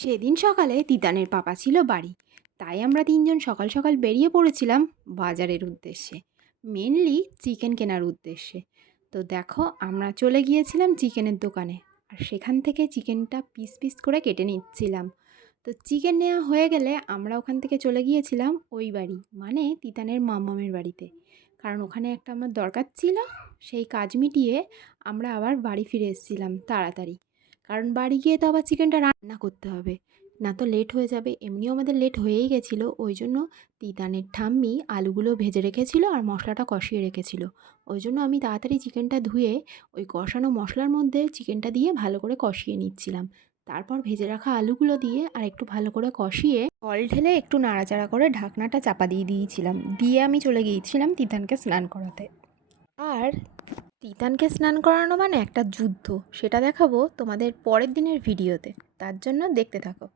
সেদিন সকালে তিতানের পাপা ছিল বাড়ি, তাই আমরা তিনজন সকাল সকাল বেরিয়ে পড়েছিলাম বাজারের উদ্দেশ্যে, মেনলি চিকেন কেনার উদ্দেশ্যে। তো দেখো, আমরা চলে গিয়েছিলাম চিকেনের দোকানে, আর সেখান থেকে চিকেনটা পিস পিস করে কেটে নিচ্ছিলাম। তো চিকেন নেওয়া হয়ে গেলে আমরা ওখান থেকে চলে গিয়েছিলাম ওই বাড়ি, মানে তিতানের মামামের বাড়িতে, কারণ ওখানে একটা আমার দরকার ছিল। সেই কাজ মিটিয়ে আমরা আবার বাড়ি ফিরে এসেছিলাম তাড়াতাড়ি, কারণ বাড়ি গিয়ে তো আবার চিকেনটা রান্না করতে হবে, না তো লেট হয়ে যাবে। এমনিও আমাদের লেট হয়েই গেছিলো, ওই জন্য তিতানের ঠাম্মি আলুগুলো ভেজে রেখেছিল আর মশলাটা কষিয়ে রেখেছিল। ওই জন্য আমি তাড়াতাড়ি চিকেনটা ধুয়ে ওই কষানো মশলার মধ্যে চিকেনটা দিয়ে ভালো করে কষিয়ে নিচ্ছিলাম। তারপর ভেজে রাখা আলুগুলো দিয়ে আর একটু ভালো করে কষিয়ে জল ঢেলে একটু নাড়াচাড়া করে ঢাকনাটা চাপা দিয়ে দিয়েছিলাম, দিয়ে আমি চলে গিয়েছিলাম তিতানকে স্নান করাতে। আর তিতানকে স্নান করানো মানে একটা যুদ্ধ, সেটা দেখাবো তোমাদের পরের দিনের ভিডিওতে, তার জন্য দেখতে থাকো।